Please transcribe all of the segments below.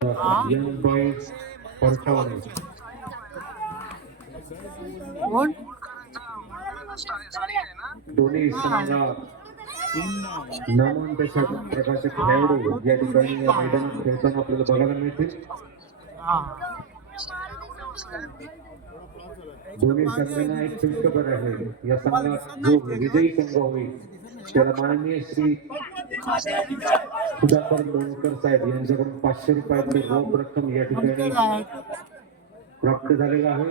young boys performing. कोण दोन्ही संघा नामवंत प्रकारचे खेळाडू या ठिकाणी या मैदानात खेळताना आपल्याला बघायला मिळतील. दोन्ही संघांना एक खुशखबर आहे. या संघात जो विजयी संघ होईल त्याला माननीय श्री सुधाकर लोणकर साहेब यांच्याकडून 500 रुपयाची रोख रक्कम या ठिकाणी प्राप्त झालेला आहे.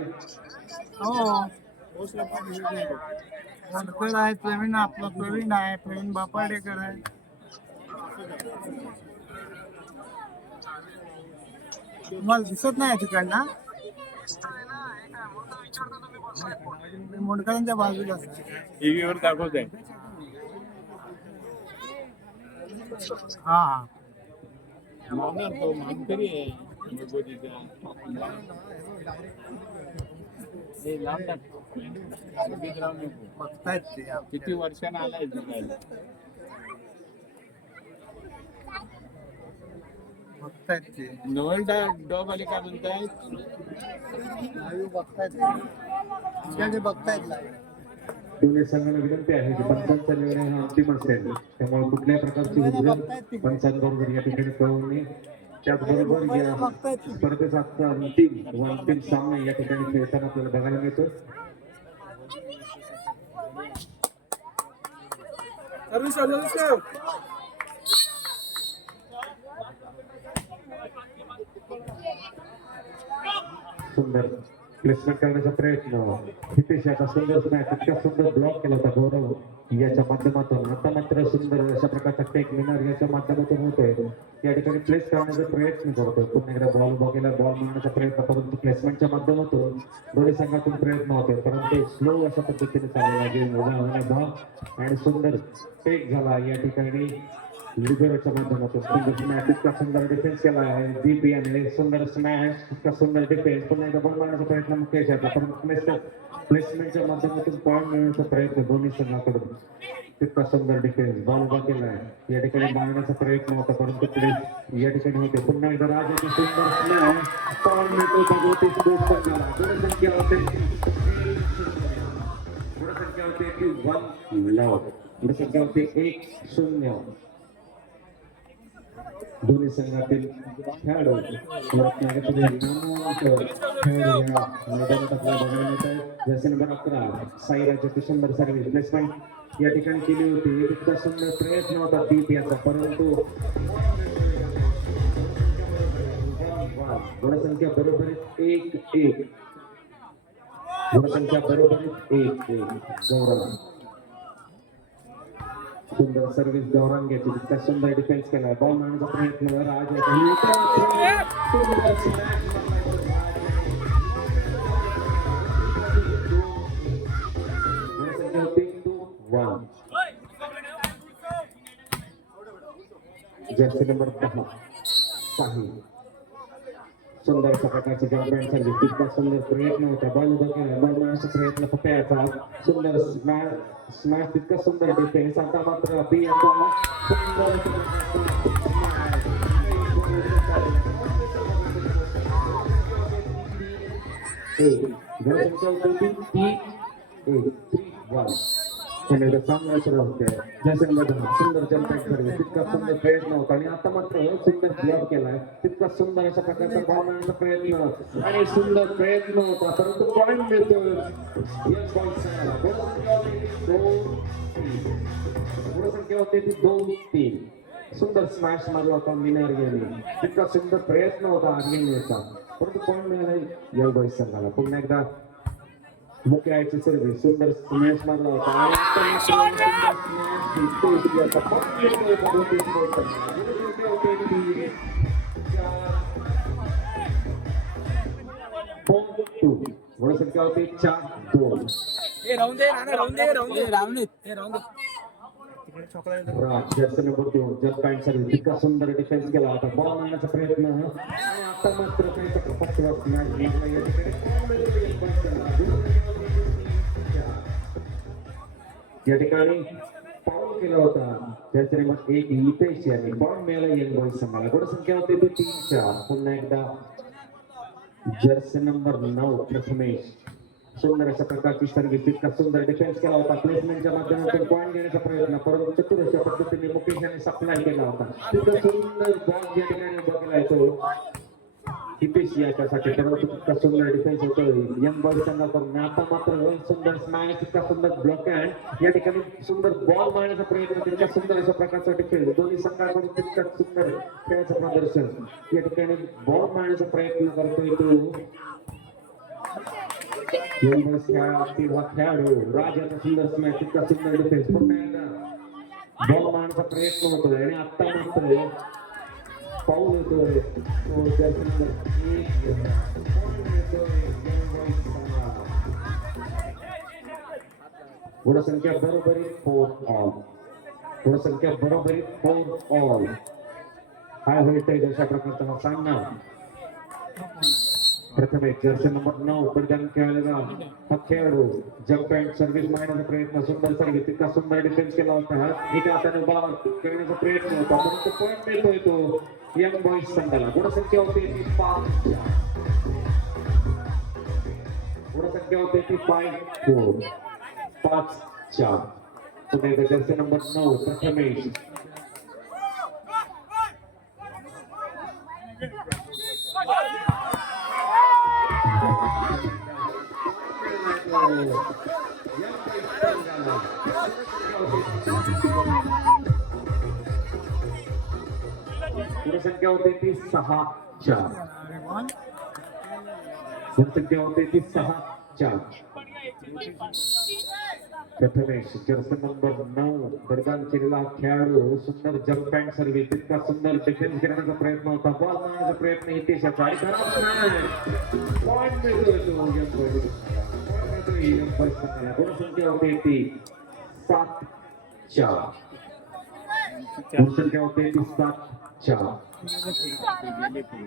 लोणकर आहे, प्रवीण आपला प्रवीण आहे, प्रवीण बापाडेकर आहे. तुम्हाला दिसत नाही तिकडना मोडकरांच्या बाजूला टीव्हीवर दाखवत आहे. हा तो मानकरी आहे बघतायत ते किती वर्षांना आलाय बघतायत ते नवल डॉग आले काय म्हणतायत. बघतायत दोन्ही संघाला विनंती आहे की पंचांचा निर्णय हा अंतिम असेल, त्यामुळे कुठल्याही प्रकारची उद्योग पंचांबरोबर या ठिकाणी कळवू नये. त्याचबरोबर या स्पर्धेचा अंतिम सामना या ठिकाणी खेळताना आपल्याला बघायला मिळतो. सुंदर प्लेसमेंट करण्याचा प्रयत्न हितेश याचा सुंदर स्मॅच इतका सुंदर ब्लॉक केला होता गौरव याच्या माध्यमातून. आता मात्र सुंदर अशा प्रकारचा टेक विनर याच्या माध्यमातून होतोय. या ठिकाणी प्लेस करण्याचा प्रयत्न करतोय. पुन्हा एकदा बॉल बघायला बॉल मारण्याचा प्रयत्न, परंतु प्लेसमेंटच्या माध्यमातून दोन्ही संघातून प्रयत्न होतोय, परंतु स्लो अशा पद्धतीने चाललेला गेम उभा होण्याचा आणि सुंदर टेक झाला या ठिकाणी लिबरोच्या माध्यमातून. सुंदर स्मॅच इतका सुंदर डिफेन्स केला आहे दीप याने. सुंदर स्मॅच इतका सुंदर डिफेन्स, पुन्हा एकदा बॉल मारण्याचा प्रयत्न मुकेश याचा, परंतु प्लेसमेंटच्या माध्यमातून पॉईंट मिळवण्याचा प्रयत्न दोन्ही संघाकडून. इतका सुंदर डिफेन्स बॉल उभा केला आहे या ठिकाणी मारण्याचा प्रयत्न होता, परंतु प्लेस या ठिकाणी होते. पुन्हा एकदा राजाची सुंदर स्मॅच पॉईंट मिळतो भगवती सुरेश संघाला. गुणसंख्या होते 1-0. दोन्ही संघातील खेळाडू मैदानात आपल्याला बघायला मिळत आहेत. जर्सी नंबर 11 साईराजची सुंदर सर्व्हिस प्लेसमेंट या ठिकाणी केली होती. इतका सुंदर प्रयत्न होता दीप याचा, परंतु गुणसंख्या बरोबरीत 1-1. गुणसंख्या बरोबरीत 1-1. गौरव सुंदर सर्व्हिस गौरांग्याची, इतका सुंदर डिफेन्स केला. बॉल मारण्याचा प्रयत्न राज जर्सी नंबर 10 साहिल. सुंदर अशा प्रकारचे जॉर्डन सर्व्हिस, इतका सुंदर प्रयत्न होता. बॉल उभा केला, बॉल मारण्याचा प्रयत्न पप्याचा. सुंदर स्मॅश इतका सुंदर डिफेन्स. आता मात्र बियाचा सुंदर सुंदर जम्पिंग सर्व्हिस, तितका सुंदर प्रयत्न होता आणि आता मात्र सुंदर ब्लॉक केलाय. तितका सुंदर अशा प्रकारचा बॉल मारण्याचा प्रयत्न आणि सुंदर प्रयत्न होता, परंतु पॉईंट मिळतो. गुणसंख्या होते ती 2-3. सुंदर स्मॅश मारला होता मिनार यांनी. तितका सुंदर प्रयत्न होता आर्मीचा, परंतु पॉईंट मिळाला या बॉईज संघाला. पुन्हा एकदा मुक्याची सर्व्हिस, सुंदर स्मॅश मारला होता गुणसंख्या होते 4-2. जस्ट पॉईंट सर्व्हिस, इतका सुंदर डिफेन्स केला होता. बॉल मारण्याचा प्रयत्न आणि आता मात्र या ठिकाणी पाऊल ब्लॉक केला होता त्याचे मग एक हितेश यांनी बॉल मिळाला यंग बॉईज संघाला. गुणसंख्या होती ती 3-4. पुन्हा एकदा जर्सी नंबर 9 प्रथमेश सुंदर अशा प्रकारची सर्व्हिस, इतका सुंदर डिफेन्स केला होता. प्लेसमेंटच्या माध्यमातून पॉईंट घेण्याचा प्रयत्न, परंतु चतुर अशा पद्धतीने मुकेश यांनी सप्लाय केला होता. तिथं सुंदर बॉल या ठिकाणी बघायला येतो हितेश याच्यासाठी, परंतु इतका सुंदर डिफेन्स होतो यंग बॉईज संघाकडून. आता मात्र सुंदर स्मॅश, इतका सुंदर ब्लॉक हँड या ठिकाणी सुंदर बॉल मारण्याचा प्रयत्न, तितका सुंदर अशा प्रकारचा डिफेन्स दोन्ही संघाकडून, तितका सुंदर खेळाचं प्रदर्शन या ठिकाणी बॉल मारण्याचा प्रयत्न करतोय तो खेळाडू राजाचा सुंदर स्मॅच, इतका सुंदर डिफेन्स, पुन्हा एकदा बॉल मारण्याचा प्रयत्न होतोय आणि आता मात्र पाऊल येतोय गुणसंख्या बरोबरीत 4 ऑल. गुणसंख्या बरोबरीत 4 ऑल. काय होईल अशा प्रकारचा हा सामना. प्रथम एक जर्सी नंबर 9 परिधान केलेला हा खेळाडू जंप अँड सर्व्हिस मारण्याचा प्रयत्न, सुंदर सर्व्हिस, इतका सुंदर डिफेन्स केला होता. एका हाताने बॉल करण्याचा प्रयत्न होता, परंतु पॉईंट मिळतोय तो यंग बॉईज संघाला. गुणसंख्या होती ती 5. गुणसंख्या होती ती 5-4. 5-4. पुन्हा एकदा जर्सी नंबर 9 प्रथमेश गुणसंख्या होते ती 6-4. गुणसंख्या होते ती 6-4. प्रथमेश जर्सी नंबर 9 परिधान केलेला खेळाडू सुंदर जंप अँड सर्व्हिस, इतका सुंदर डिफेन्स करण्याचा प्रयत्न होता. बॉल मारण्याचा प्रयत्न हितेशाचा आणि पॉईंट मिळतोय तो गुणसंख्या होते ती 7-4. गुणसंख्या होते ती 7-4.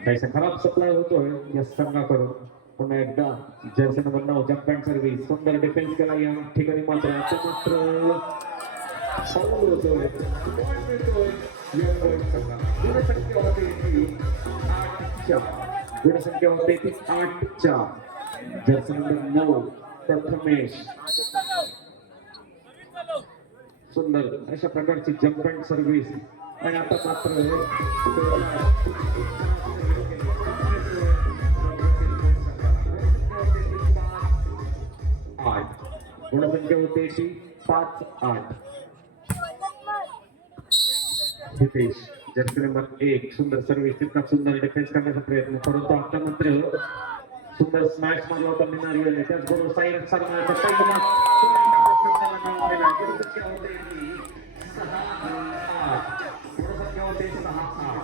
काहीसा खराब सप्लाय होतोय या संघाकडून. पुन्हा एकदा Jersey number 9 jump and service, सुंदर डिफेन्स केला या ठिकाणी. मात्र आता मात्र फाऊल होतोय. गुणसंख्या होते ती 8-4. गुणसंख्या होते ती 8-4. जर्सी नंबर 9 प्रथमेश सुंदर अशा प्रकारची जंप अँड सर्व्हिस आणि आता मात्र गुणसंख्या होते ती 5-8. हितेश जर्सी नंबर 1 सुंदर सर्व्हिस, इतका सुंदर डिफेन्स करण्याचा प्रयत्न, परंतु आता मात्र सुंदर स्मॅश मारला होता मिनारियाने. त्याचबरोबर साईड सरमाचा पहिला गुणसंख्या होते ती 6-8. गुणसंख्या होते 6-8.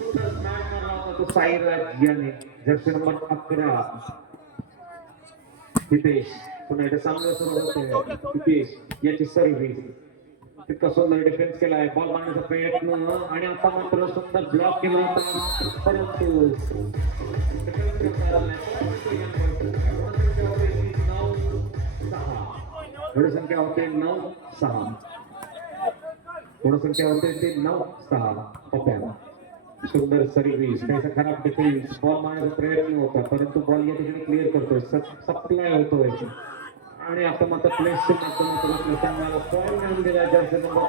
सुंदर स्मॅश मारला होता तो साईराज याने. जर्सी नंबर 11 हितेश पुन्हा एकदा सामना सुरू होतोय. हितेश याची सर्व्हिस, इतका सुंदर डिफेन्स केला आहे. बॉल मारण्याचा प्रयत्न आणि आता मात्र सुंदर ब्लॉक केला होता, परंतु गुणसंख्या होते 9-6. गुणसंख्या होते ते 9-6. सुंदर सर्व्हिस, त्याचा खराब डिफेन्स, बॉल मारण्याचा प्रयत्न होता, परंतु बॉल या ठिकाणी क्लिअर करतोय, सप्लाय होतोय आणि आता मात्र प्लेसच्या माध्यमातून संघाला पॉईंट मिळून दिला. जर्सी नंबर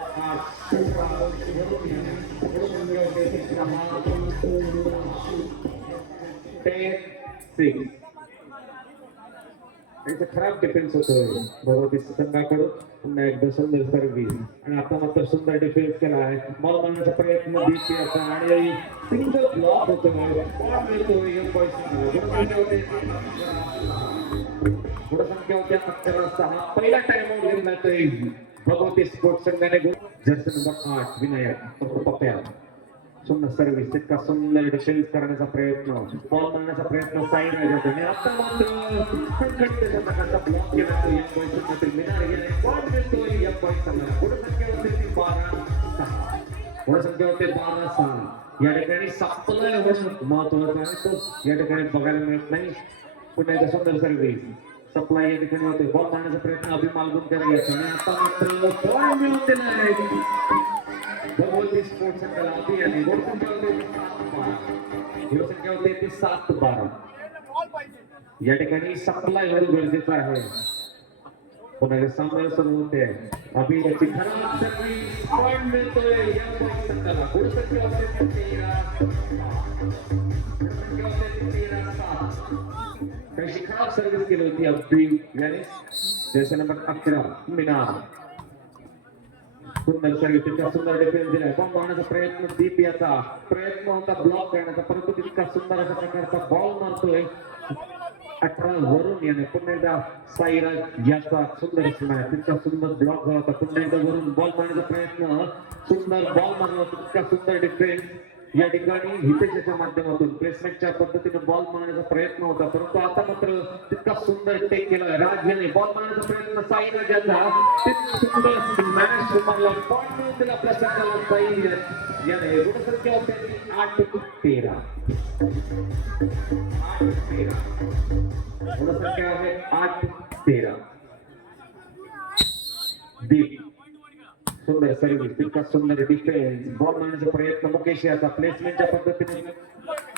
8 त्याचा खराब डिफेन्स होतोय भगवती संघाकडून. पुन्हा एकदा सुंदर सर्व्हिस आणि आता मात्र सुंदर डिफेन्स केला आहे. बॉल मारण्याचा प्रयत्न दिसते आता आणि सिंगल ब्लॉक होतोय. बॉल मिळतोय गुणसंख्या होत्या 11-6. पहिला टाइम आउट घेऊन जातोय भगवती स्पोर्ट्स संघाने. जर्सी नंबर 8 विनायक पप्या सुंदर सर्व्हिस, इतका सुंदर डिफेन्स करण्याचा प्रयत्न, बॉल मारण्याचा प्रयत्न साईड राजाचा आणि आता मात्र संघटित प्रकारचा ब्लॉक केला तो यंग बॉईज संघातील मिनार बॉल मिळतोय यंग बॉईज संघाला. गुणसंख्या होते ती 12-6. गुणसंख्या होते 12-6. या ठिकाणी सप्लाय होणं महत्वाचं आहे, तो या ठिकाणी बघायला मिळत नाही. पुन्हा एकदा सुंदर सर्व्हिस, सप्लाय या ठिकाणी होते. बॉल मारण्याचा प्रयत्न अभि मालगुणकर याचा आणि आता मात्र बॉल मिळून दिला आहे भगवती स्पोर्ट्स संघाला. अभि आणि गोलसंख्या होते ती 7-12. या ठिकाणी सप्लाय होणं गरजेचं आहे. पुन्हा सामना सुरू होते. अभि याची खराब सर्व्हिस पॉइंट मिळतोय या बॉल संघाला. गोलसंख्या होते 13-7. त्याची खराब सर्व्हिस केली होती अब्दी याने. जैसे नंबर 11 मिनार. सुंदर सर्व्हिस, तितका सुंदर डिफेन्स दिलाय. बॉल मारण्याचा प्रयत्न दीप याचा प्रयत्न होता ब्लॉक करण्याचा, परंतु तितका सुंदर अशा प्रकारचा बॉल मारतोय 18 वरून याने. पुन्हा एकदा साईराज याचा सुंदर स्मॅश, तितका सुंदर ब्लॉक झाला होता. पुन्हा एकदा वरून बॉल मारण्याचा प्रयत्न, सुंदर बॉल मारला होता, तितका सुंदर डिफेन्स या ठिकाणी हितेशच्या माध्यमातून प्लेसमेंटच्या पद्धतीने बॉल मारण्याचा प्रयत्न होता, परंतु आता मात्र तितका सुंदर टेक केला राज याने. बॉल मारण्याचा प्रयत्न साईराज याचा सुंदर स्मॅश मारला. बॉल मिळून दिला आपल्या संघाला साईराज याने. गुणसंख्या होते 8-13. गुणसंख्या आहे 8-13. दीप सुंदर सर्व्हिस, तितका सुंदर डिफेन्स. बॉल मारण्याचा प्रयत्न मुकेश याचा प्लेसमेंटच्या पद्धतीने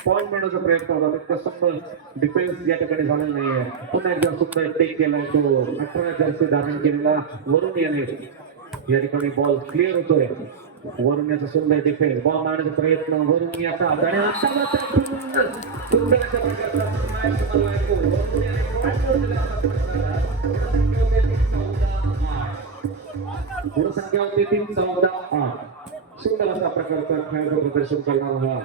बॉल मारण्याचा प्रयत्न होता, तितका सुंदर डिफेन्स या ठिकाणी झालेला नाहीये. पुन्हा एकदा सुंदर टेक केला तो 18 जर्सी धारण केलेला वरून याने. या ठिकाणी बॉल क्लिअर होतोय. वरून याचा सुंदर डिफेन्स, बॉल मारण्याचा प्रयत्न वरून याचा आणि आता मात्र सुंदर अशा प्रकारचा स्मॅश मारलाय तो. वरून याने बॉल दिला. गुणसंख्या होती 3-14-8. सुंदर अशा प्रकारचा खेळाचं प्रदर्शन करणारा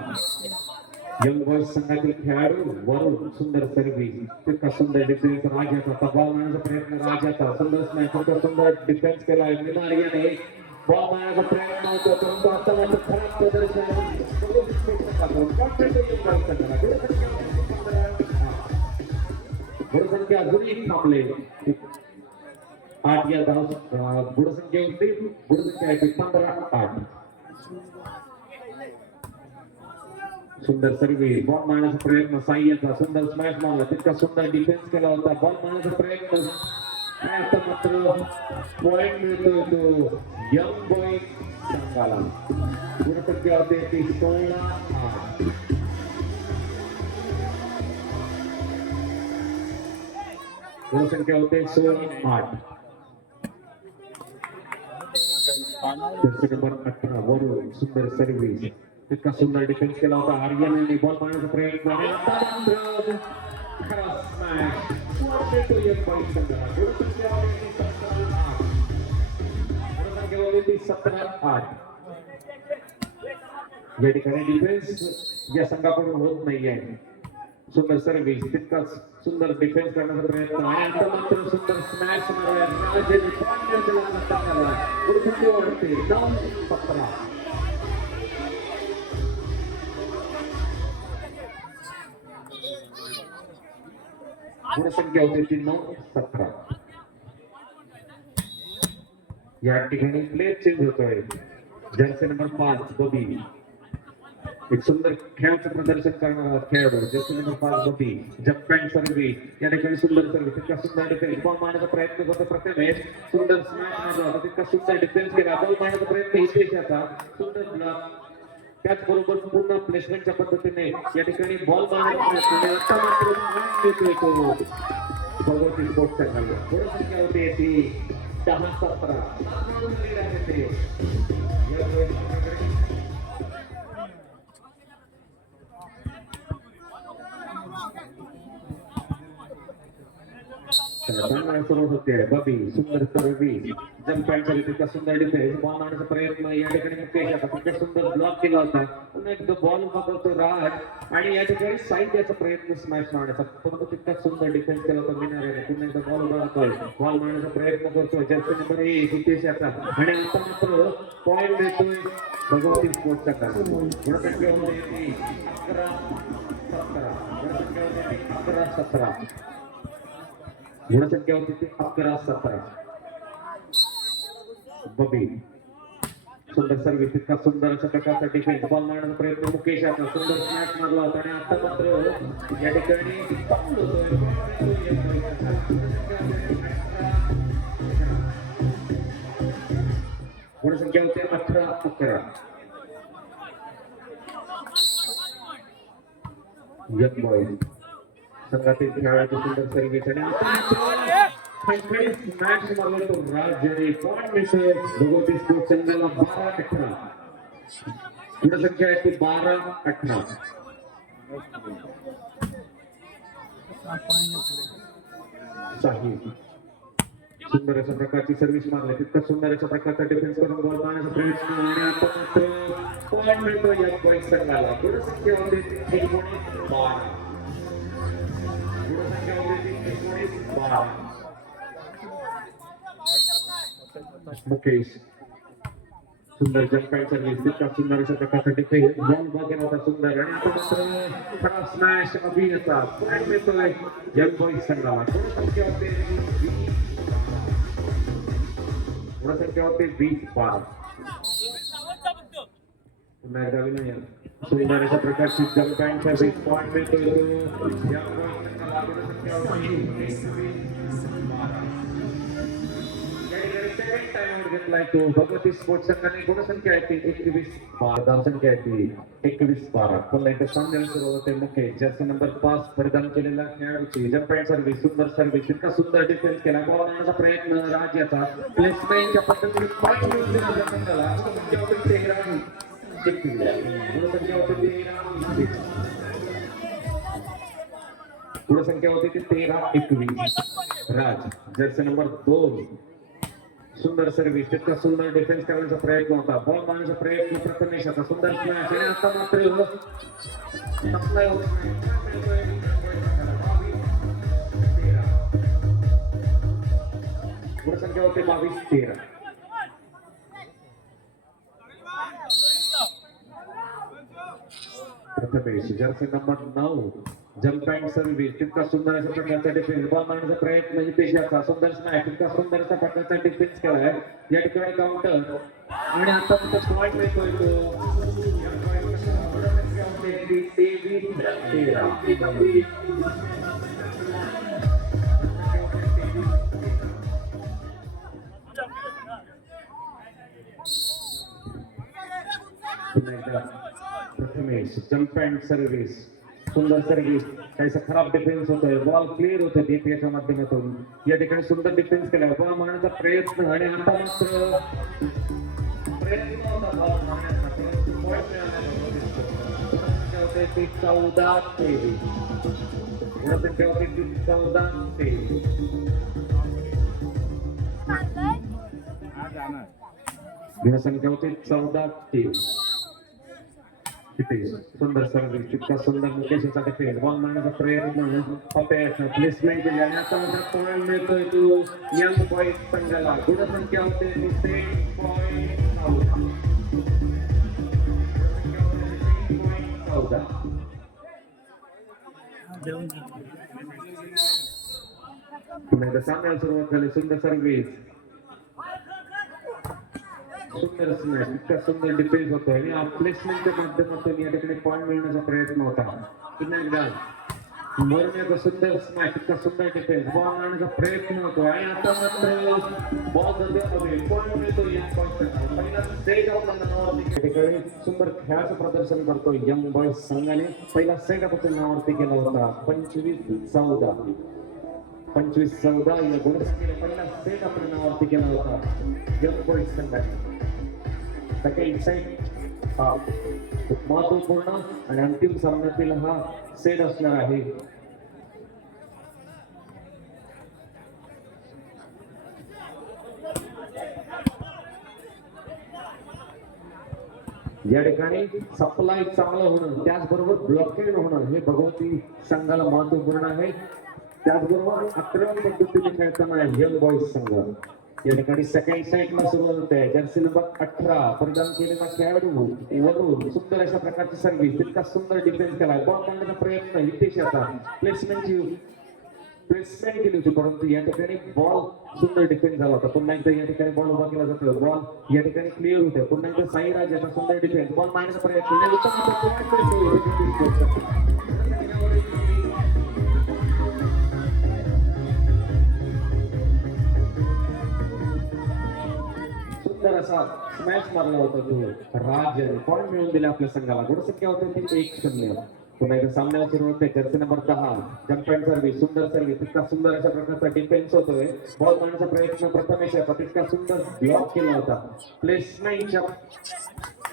यंग बॉयज संघातील खेळाडू वरून सुंदर सर्व्हिस, तितका सुंदर डिफेन्स राजाचा. बॉल मारण्याचा प्रयत्न राजाचा, सुंदर स्मॅश, सुंदर डिफेन्स केला मिनार याने. बॉल मारण्याचा प्रयत्न होता, परंतु आता मात्र खराब प्रदर्शन. गुणसंख्या अजूनही थांबले 8 या 10. गुणसंख्या होती, गुणसंख्या आहे 15-8. सुंदर सर्व्हिस, बॉल मारण्याचा प्रयत्न साईचा, सुंदर स्मॅश मारला, तितका सुंदर डिफेन्स केला होता. बॉल मारण्याचा प्रयत्न आता मात्र पॉइंट मिळतोय तो यंग बॉय संघाला. गुणसंख्या होते ती 16-8. गुणसंख्या होते 16-8. नंबर 18 वरून सुंदर सर्व्हिस, तितका सुंदर डिफेन्स केला होता आर्यन यांनी. बॉल मारण्याचा प्रयत्न आणि आता मात्र खरा स्मॅश. गुणसंख्या होती 17-8. या ठिकाणी डिफेन्स या संघाकडून होत नाहीये. सुंदर सर्व्हिस, तितकाच सुंदर डिफेन्स करण्याचा प्रयत्न आणि आता मात्र सुंदर स्मॅश मारला. गुणसंख्या वाढते 9-17. गुणसंख्या होती ती 9-17. या ठिकाणी प्ले चेंज होतोय. जर्सी नंबर 5 बबी, एक सुंदर खेळाचं प्रदर्शन करणारा खेळाडू. जर्सी नंबर 5 बबी, जंपिंग सर्व्हिस, या ठिकाणी सुंदर सर्व्हिस, तितका सुंदर डिफेन्स. बॉल मारण्याचा प्रयत्न करतो प्रथमेश, सुंदर स्मॅश मारला होता, तितका सुंदर डिफेन्स केला. बॉल मारण्याचा प्रयत्न हितेशाचा, सुंदर ब्लॉक. त्याचबरोबर पूर्ण प्लेसमेंटच्या पद्धतीने या ठिकाणी बॉल मारण्याचा प्रयत्न. आता मात्र तो भगवती स्पोर्ट्स संघाला. गुणसंख्या होती ती 10-17. सुरू होते बबी, सुंदर सर्व्हिस, जंपिंग सर्व्हिस, तितका सुंदर डिफेन्स. बॉल मारण्याचा प्रयत्न या ठिकाणी मुकेश याचा, तितका सुंदर ब्लॉक केला होता. पुन्हा एकदा बॉल पकडतो राज आणि या ठिकाणी साईड याचा प्रयत्न स्मॅश मारण्याचा, परंतु तितका सुंदर डिफेन्स केला होता मिनार याने. पुन्हा एकदा बॉल उडवतोय, बॉल मारण्याचा प्रयत्न करतोय जर्सी नंबर 1 हितेश याचा आणि आता मात्र पॉइंट देतोय भगवती स्पोर्ट्सचा काळ. गुणसंख्या होते 11-17. गुणसंख्या होते 11-17. गुणसंख्या होती ती 11-17. बबी, सुंदर सर्व्हिस, इतका सुंदर अशा प्रकारचा डिफेन्स, बॉल मारण्याचा प्रयत्न मुकेश याचा सुंदर स्मॅश मारला होता आणि आता मात्र या ठिकाणी foul होतोय. गुणसंख्या होते 18-11. यंग बॉय संघातील खेळाडू सुंदर सर्व्हिस आणि मॅच मारला तो राजने पॉइंट मिळतोय भगवती स्पोर्ट्स संघाला 12-18. गुणसंख्या आहे ती 12-18. साहिल सुंदर अशा प्रकारची सर्व्हिस मारली, तितका सुंदर अशा प्रकारचा डिफेन्स करून बॉल मारण्याचा प्रयत्न आणि आता मात्र पॉइंट मिळतो या पॉइंट संघाला. गुणसंख्या होते 19-12. गुणसंख्या होते 19-12. मुकेश सुंदर जंपाई सर्व्हिस, तितका सुंदर अशा प्रकारचा डिफेन्स, बॉल बघेल होता सुंदर आणि आता मात्र खरा स्मॅश अभिनेता पॉइंट मिळतोय यंग बॉईज संघाला. गुणसंख्या होते 20-12. पुन्हा एकदा विनय सुंदर अशा प्रकारची जंपाई सर्व्हिस, पॉइंट मिळतोय यंग बॉईज संघाला. गुणसंख्या होते 20-12. घेतलाय तो भगवती स्पोर्ट्स संघाने. गुणसंख्या आहे ती 21-12. धावसंख्या आहे ती 21-12. पुन्हा एकदा सामन्याला सुरू होते मुकेश जर्सी नंबर 5 परिधान केलेला खेळाडूची जंपाई सर्व्हिस, सुंदर सर्व्हिस, इतका सुंदर डिफेन्स केला, बॉल आणण्याचा प्रयत्न राजाचा प्लेसमेंटच्या पद्धतीने पॉइंट मिळून दिला त्या संघाला. गुणसंख्या होते 13-21. गुणसंख्या होते 13-21. गुणसंख्या होती ती 13-21. राज जर्सी नंबर 2 सुंदर सर्व्हिस, तितका सुंदर डिफेन्स करण्याचा प्रयत्न होता, बॉल मारण्याचा प्रयत्न प्रथमेशाचा सुंदर स्मॅश आणि आता मात्र गुणसंख्या होते 22-13. प्रथमेश जर्सी नंबर 9 जंपाई सर्व्हिस, तितका सुंदर अशा प्रकारचा डिफेन्स, बॉल मारण्याचा प्रयत्न हितेशाचा सुंदर स्मॅश, तितका सुंदर अशा प्रकारचा डिफेन्स केलाय या ठिकाणी काउंटर आणि आता तिथं पॉइंट मिळतोय तो 23-13. प्रथमेश जंपाई सर्व्हिस, सुंदर सर्व्हिस, काहीसा खराब डिफेन्स होतोय, बॉल क्लिअर होतोय डीपीएच्या माध्यमातून. या ठिकाणी सुंदर डिफेन्स केला, बॉल मारण्याचा प्रयत्न आणि आता मात्र प्रयत्न होता बॉल मारण्याचा. गुणसंख्या होते ती 14-23. गुणसंख्या होती ती 14-23. गुणसंख्या होती 14-23. सुंदर सर्व्हिस, तितका सुंदर मुकेशचा डिफेन्स, बॉल मारण्याचा प्रयत्न अपयश, प्लेसमेंट केली आणि आता पॉइंट मिळतोय तो यंग बॉईज संघाला. गुणसंख्या होते 10.14. सामन्याला सुरुवात झाली, सुंदर सर्व्हिस, सुंदर स्मॅश, इतका सुंदर डिफेन्स होतो आणि प्लेसमेंटच्या माध्यमातून या ठिकाणी पॉइंट मिळण्याचा प्रयत्न होता. पुन्हा एकदा वरण्याचा सुंदर स्मॅश, इतका सुंदर डिफेन्स, बॉल मारण्याचा प्रयत्न होतो आणि आता मात्र बॉल जर पॉइंट मिळतो यंग बॉईज संघाला. पहिला सेट आपल्या नावावरती ठिकाणी सुंदर खेळाचं प्रदर्शन करतो यंग बॉईज संघाने. पहिला सेट आपण नावावरती केला होता 25-14. 25-14 या गुणसंख्येने पहिला सेट आपण नावावरती केला होता यंग बॉईज संघाने. सेकंड सेट हा खूप महत्वपूर्ण आणि अंतिम सामन्यातील हा सेट असणार आहे. या ठिकाणी सप्लाय चांगलं होणं, त्याचबरोबर ब्लॉकेड होणं हे भगवती संघाला महत्वपूर्ण आहे. त्याचबरोबर आक्रमक पद्धतीने खेळताना यंग बॉईज संघ या ठिकाणी सेकंड सेटला सुरुवात होते. जर्सी नंबर 18 परिधान केलेला खेळाडू वरून सुंदर अशा प्रकारची सर्व्हिस, तितका सुंदर डिफेन्स केला, बॉल काढण्याचा प्रयत्न हितेश याचा प्लेसमेंटची प्लेसमेंट केली होती, परंतु या ठिकाणी बॉल सुंदर डिफेंड झाला होता. पुन्हा एकदा या ठिकाणी बॉल उभा केला जातो, बॉल या ठिकाणी क्लिअर होते. पुन्हा एकदा साईराज याचा सुंदर डिफेन्स, बॉल मारण्याचा प्रयत्न, उत्तम सुंदर असा स्मॅश मारला होता तो राज पॉईंट मिळवून दिला आपल्या संघाला. गुणसंख्या होती ती 1-0. पुन्हा एकदा सामन्याला सुरू होते. जर्सी नंबर 10 जम्पिंग सर्व्हिस, सुंदर सर्व्हिस, तितका सुंदर अशा प्रकारचा डिफेन्स होतोय. बॉल मारण्याचा प्रयत्न प्रथमेश याचा, तितका सुंदर ब्लॉक केला होता. प्लेसमेंटच्या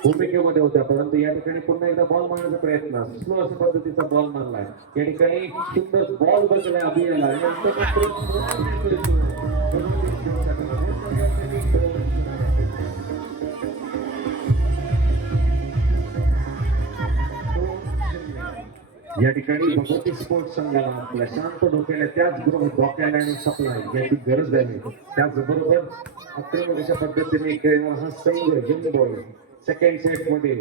भूमिकेमध्ये होत्या, परंतु या ठिकाणी पुन्हा एकदा बॉल मारण्याचा प्रयत्न, स्लो अशा पद्धतीचा बॉल मारलाय. या ठिकाणी सुंदर बॉल बदललाय अभियाला. या ठिकाणी भगवती स्पोर्ट्स संघाला आपल्या शांत डोक्याला त्याच बरोबर डोक्याला आणि सप्लाय याची गरज आहे. त्याचबरोबर आक्रमक अशा पद्धतीने खेळणारा हा संघ यंग बॉय सेकंड सेट मध्ये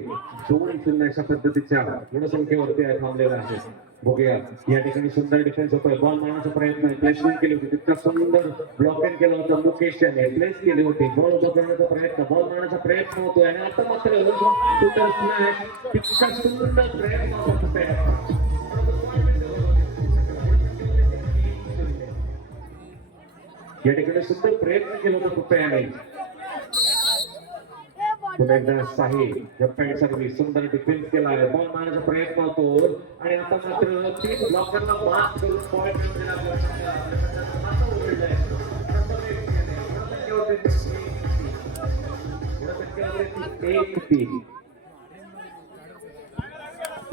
2-0 अशा पद्धतीच्या गुणसंख्येवरती थांबलेला आहे. बघूया या ठिकाणी सुंदर डिफेन्स होतोय. बॉल मारण्याचा प्रयत्न, प्लेसमेंट केली होती, तितका सुंदर ब्लॉकिंग केला होता. मुकेश याने प्लेस केली होती, बॉल उभा करण्याचा प्रयत्न, बॉल मारण्याचा प्रयत्न होतोय आणि आता मात्र सुंदर स्मॅश, तितका सुंदर प्रयत्न होतोय. या ठिकाणी सुंदर प्रयत्न केला होता कृपयाने. पुन्हा एकदा साहिल जम्पिंग सर्व्हिस, सुंदर डिफेन्स केला आहे, बॉल मारण्याचा प्रयत्न होतो आणि आता मात्र 3 ब्लॉकरला मार्क करून पॉईंट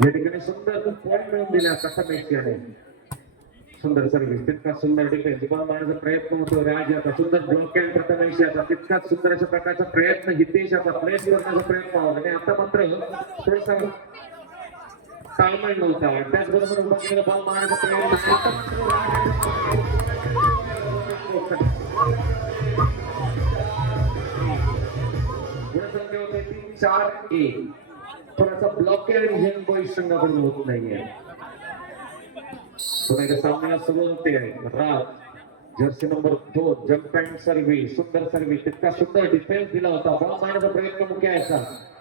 या ठिकाणी सुंदर पॉईंट मिळवून दिला प्रथमेश याने. सुंदर सर्व्हिस, तितका सुंदर डिफेन्स, बॉल मारण्याचा प्रयत्न होतो. राज याचा सुंदर ब्लॉक केला प्रथमेश याचा, तितकाच सुंदर अशा प्रकारचा प्रयत्न हितेश याचा प्लेस करण्याचा प्रयत्न होता आणि आता मात्र थोडासा ताळमेळ नव्हता. त्याचबरोबर उभा केलेला बॉल मारण्याचा प्रयत्न, गुणसंख्या होते 4-1. थोडासा ब्लॉक यंग बॉईज संघाकडून होत नाहीये. पुन्हा एकदा सामन्याला सुरू होते. राज जर्सी नंबर 2 जम्पिंग सर्व्हिस, सुंदर सर्व्हिस, तितका सुंदर डिफेन्स दिला होता. बॉल मारण्याचा प्रयत्न मुक्याचा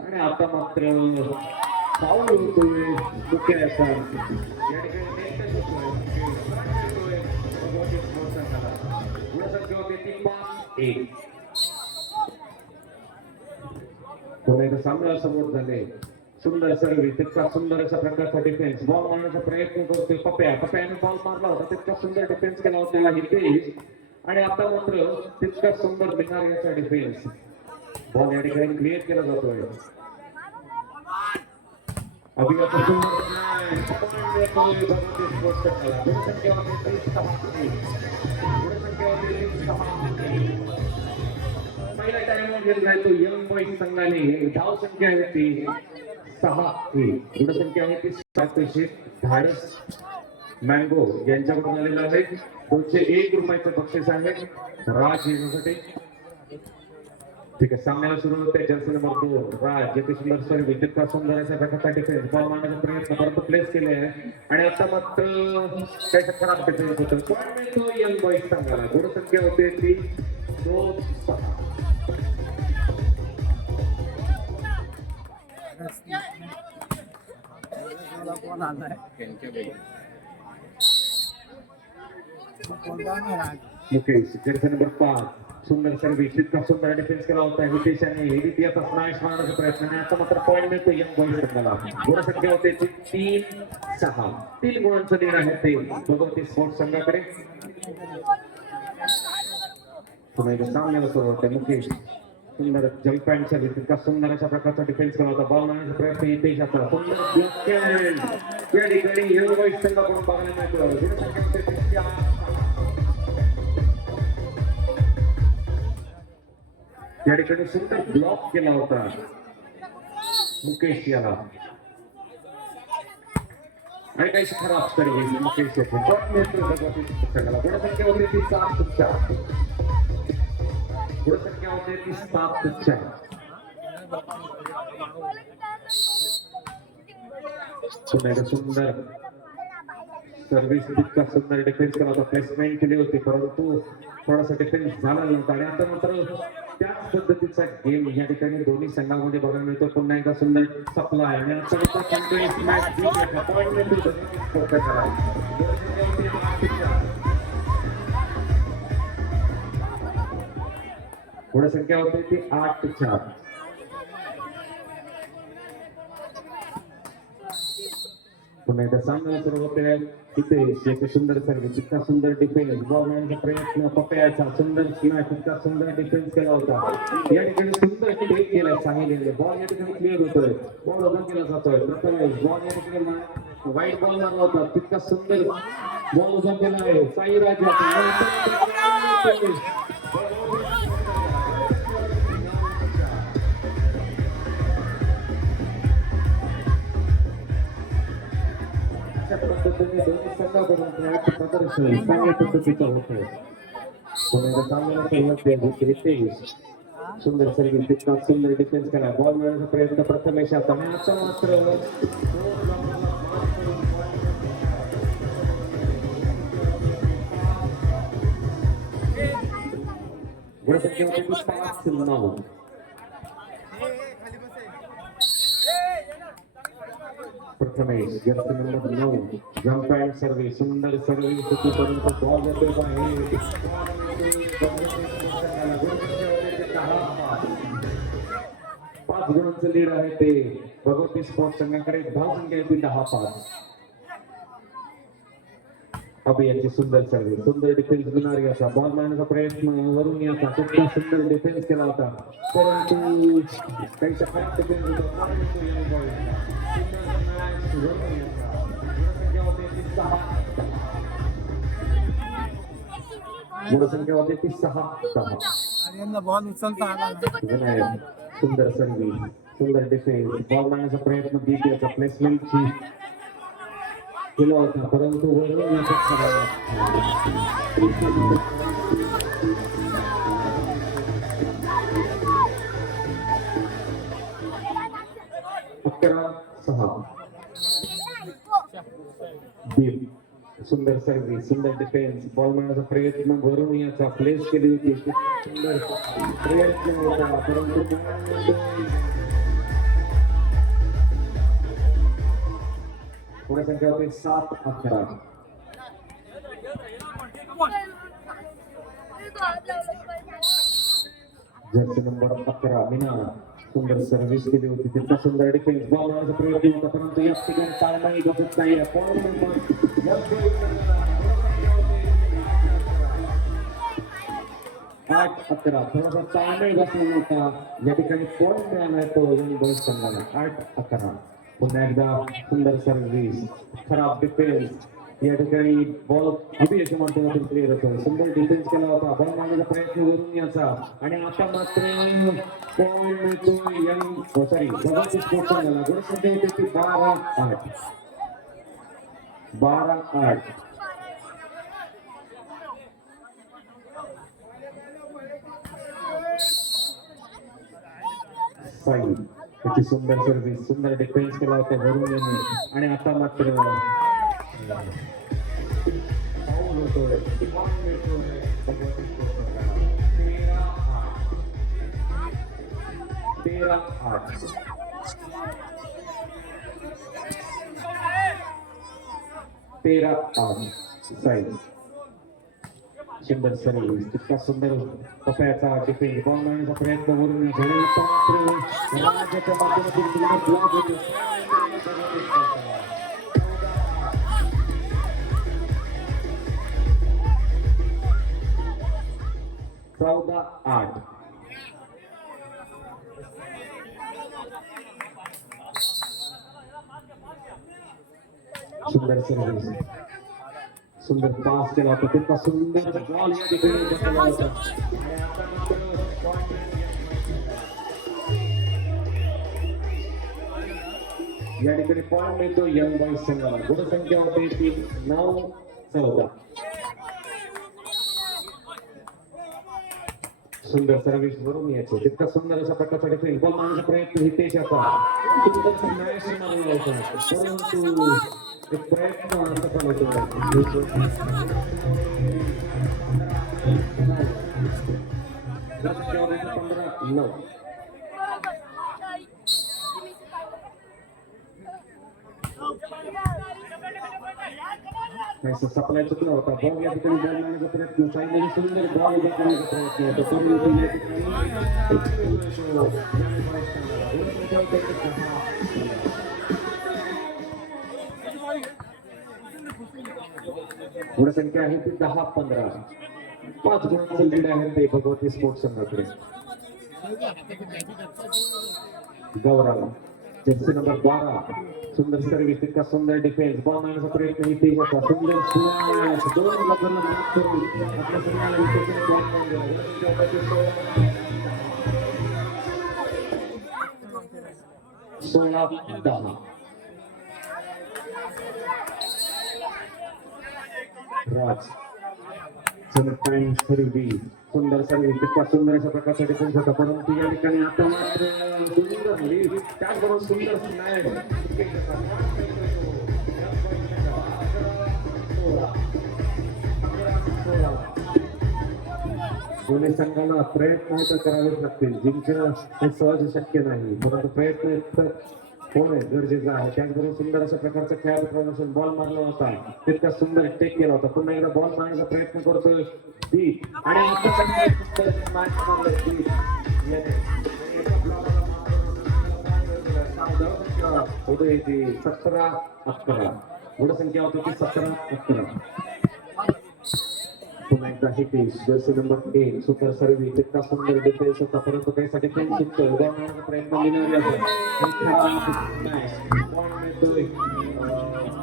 आणि आता मात्र फाऊल होतोय मुक्याचा. या ठिकाणी गुणसंख्या होते ती 5-1. पुन्हा एकदा सामन्याला समोर झाले. सुंदर सर्व्हिस, तितका सुंदर अशा प्रकारचा डिफेन्स, बॉल मारण्याचा प्रयत्न करतोय पप्याने बॉल मारला होता, तितका सुंदर डिफेन्स केला होता हितेश आणि आता मात्र तितका सुंदर बिहारियाचा डिफेन्स. बॉल या ठिकाणी क्लिअर केला जातोय. अभियाचा पहिल्या टाइमवर घेतलाय तो यंग बॉईज संघाने. धाव संख्या आहे ती 6-1. गुणसंख्या आहे ती 700. धाडस मँगो यांच्याकडून आलेला आहे. 201 रुपयाचं बक्षीस आहे राज येण्यासाठी. ठीक आहे, सामन्याला सुरू होते. जर्सी नंबर 2 राज याची सुंदर सर्व्हिस, तितका सुंदर अशा प्रकारचा डिफेन्स, बॉल मारण्याचा प्रयत्न परंतु प्लेस केले आहे आणि आता मात्र काही खराब डिफेन्स होतो. पॉईंट मिळतो यंग बॉईज संघाला. गुणसंख्या होते ती 2-6. कोण आलाय? मुकेश जर्सी नंबर 5 सुंदर सर्व्हिस, तितका सुंदर डिफेन्स केला होता हितेश याने. हितेश स्मॅश मारण्याचा प्रयत्न आणि आता मात्र पॉईंट मिळतो यंग बॉईज संघाला. गुणसंख्या होते 3-6. 3 गुणांचं लीड आहे ते भगवती स्पोर्ट्स संघाकडे. पुन्हा एकदा सामन्याला सुरू होते. मुकेश सुंदर जम्प अँड सर्व्हिस, तितका सुंदर अशा प्रकारचा डिफेन्स केला होता. बॉल मारण्याचा प्रयत्न हितेशाचा, सुंदर ब्लॉक या ठिकाणी यंग बॉईज संघाकडून बघायला मिळतो. गुणसंख्या होते 3-6. या ठिकाणी सुंदर ब्लॉक केला होता मुकेश याला आणि काही खराब सर्व्हिस मुकेश याची. गुणसंख्या होती ती 7-4. गुणसंख्या होते ती 7-4. पुन्हा एकदा सुंदर सर्व्हिस तितका सुंदर डिफेन्स केला होता, प्लेसमेंट केली होती, परंतु थोडासा डिफेन्स झाला नव्हता. आणि आता मात्र त्याच पद्धतीचा गेम या ठिकाणी दोन्ही संघामध्ये बघायला मिळतो. पुन्हा एकदा सुंदर सप्लाय आणि आता मात्र कंटिन्यूअस मॅच जिंकण्याचा पॉईंट मिळतो. पुढे संख्या होती ती 8-4. पुन्हा एकदा सामना सुरू होते. तिथे एक सुंदर सर्व्हिस, इतका सुंदर डिफेन्स, बॉल मारण्याचा प्रयत्न पपयाचा, सुंदर स्मॅश, इतका सुंदर डिफेन्स केला होता. या ठिकाणी सुंदर टेक केलाय साहिलने. बॉल या ठिकाणी क्लिअर होतोय, बॉल उभा केला जातोय. प्रथमेश बॉल या ठिकाणी वाईट बॉल मारला होता, तितका सुंदर बॉल उभा केला आहे साई राजा. पद्धतीने दोन्ही संघाकडून खेळाचे प्रदर्शन चांगल्या पद्धतीचं होतंय. पुन्हा सामन्याला सुरुवात आहे. सुंदर सर्व्हिस, तितका सुंदर डिफेन्स केला, बॉल मिळवण्याचा प्रयत्न प्रथमेशाचा. आणि आता मात्र Prathamesh Jersey number 9 jump and service, सुंदर सर्व्हिस होती, परंतु बॉल येतोय बाहेर. 5 गुणांचं लीड आहे ते भगवती स्पोर्ट्स संघाकडे. धाव संख्या येते 10-5. अभियाची सुंदर सर्व्हिस, सुंदर डिफेन्स गुणारी असा, बॉल मारण्याचा प्रयत्न वरून याचा, खूप सुंदर डिफेन्स केला होता, परंतु काही खराब डिफेन्स होता. संख्या होते ती 6-10. यांना बॉल उचलता आला नाही. सुंदर सर्व्हिस, सुंदर डिफेन्स, बॉल मारण्याचा प्रयत्न दीप याचा, प्लेसमेंटची केला होता, परंतु वरून याचा 11-6. दीप सुंदर सर्व्हिस, सुंदर डिफेन्स, बॉल मारण्याचा प्रयत्न वरून याचा, प्लेस केली होती, सुंदर प्रयत्न होता, परंतु पुढे संख्या होती 7-11. जर्सी नंबर 11 मीना, सुंदर सर्व्हिस केली होती, तितका सुंदर डिफेन्स, बॉल मारण्याचा प्रयत्न होता, परंतु या ठिकाणी ताळमेळ बसत नाही. 8-11. थोडासा ताळमेळ बसला नव्हता, या ठिकाणी पॉईंट मिळाला तो यंग बॉईज संघाला. 8-11. पुन्हा एकदा सुंदर सर्व्हिस, खराब डिफेन्स, या ठिकाणी बॉल अभियशा माध्यमातून क्लिअर होतो, सुंदर डिफेन्स केला होता, बॉल मारण्याचा प्रयत्न वरून याचा. आणि आता मात्र पॉईंट मिळतो यंग भगवती स्पोर्ट्स संघाला. गुणसंख्या होती ती 12-8. 12-8. साई त्याची सुंदर सर्व्हिस, सुंदर डिफेन्स केला होता वरून यांनी. आणि आता मात्र फाऊल होतोय. 13-8. साई सुंदर सर्व्हिस, तितका सुंदर पपयाचा डिफेन्स, बॉल मारण्याचा प्रयत्न वरून माध्यमातून 14-8. सुंदर सर्व्हिस, सुंदर पास केला होता, तितका सुंदर बॉल या ठिकाणी बसला होता. या ठिकाणी पॉईंट मिळतो यंग बॉईज संघाला. गुणसंख्या होते ती 9-14. सुंदर सर्व्हिस वरून यायचे, तितका सुंदर अशा प्रकारचा डिफेन्स, बॉल मारण्याचा प्रयत्न हितेश याचा, सुंदर मॅच मारला होता, परंतु एक प्रयत्न सफल होतो. लक्षावरील 15-9. ऐसा सप्लाय चुकला होता. बॉल या ठिकाणी बॉल मारण्याचा प्रयत्न साईडने सुंदर बॉल बघण्याचा प्रयत्न होता. परंतु या ठिकाणी गुणसंख्या आहे ती 10-15. 5 गुणांचं लीड आहे ते भगवती स्पोर्ट्स संघाकडे. गौरव जर्सी नंबर 12 सुंदर सर्व्हिस तितका सुंदर डिफेन्स बॉल मारण्याचा प्रयत्न इथे होता. सुंदर स्लॅश 2 लोकांना माफ करून आपल्या संघाला विकेटने बॉल मारला. 16-10. राज सर्व्हिस सुंदर सर्व्हिस तितका सुंदर अशा प्रकारचा डिफेन्स होता. परंतु या ठिकाणी आता मात्र सुंदर लीड त्याचबरोबर सुंदर स्लॅश दोन्ही संघाला प्रयत्न तर करावेच लागतील. जिंकणं हे सहज शक्य नाही, परंतु प्रयत्न तर होणे गरजेचं आहे. त्याचबरोबर सुंदर अशा प्रकारचं खेळाडू प्रदर्शन बॉल मारला होता. तितका सुंदर टेक केला होता. पुन्हा एकदा बॉल मारण्याचा प्रयत्न करतोय दीप आणि उदय 17-11. गुणसंख्या होती ती 17-11. पुन्हा एकदा हिटेश जर्सी नंबर 1 सुपर सर्व्हिस तितका सुंदर डिफेन्स होता. परंतु काहीसाठी डिफेन्स चुकतोय. उद्या मारण्याचा प्रयत्न लिहिणारी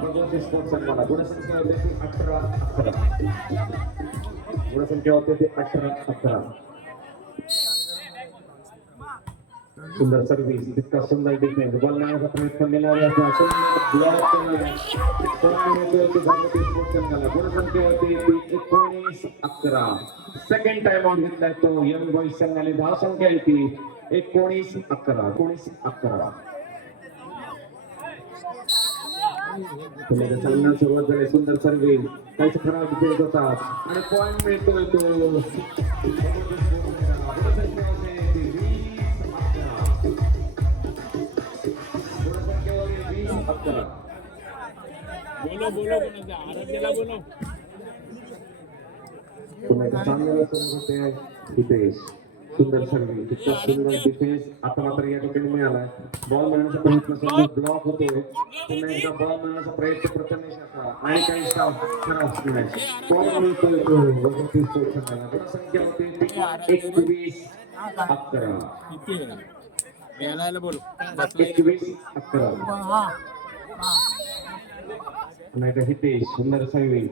भगवती स्पोर्ट्स संघाला गुणसंख्या होती ती 18-11. गुणसंख्या होती ती 18-11. सुंदर सर्व्हिस तितका सुंदर डिफेन्स बॉल मारण्याचा प्रयत्न लिहिणारी गुणसंख्या होती ती 19-11. सेकंड टाइम आउट घेतलाय तो यंग बॉईज संघाने. धाव संख्या येते 19-11. 19-11. सामना सुरुवात झाली. सुंदर सर्व्हिस काहीच खराब डिफेन्स होता आणि पॉइंट मिळतोय तो बोलो आरोग्याला बोलो. सामन्याला सुरू होते हितेश सुंदर सर्व्हिस तितका सुंदर डिफेन्स आता मात्र या ठिकाणी मिळाला. बॉल मारण्याचा प्रयत्न सुंदर ब्लॉक होतोय. पुन्हा एकदा बॉल मारण्याचा प्रयत्न प्रथमेशाचा आणि काही खराब स्मॅश बॉल मिळतोय तो भगवती स्पोर्ट्स संघाला. गुणसंख्या होती 21-11. यायला बोलो. 21-11. हितेश सुंदर सर्व्हिस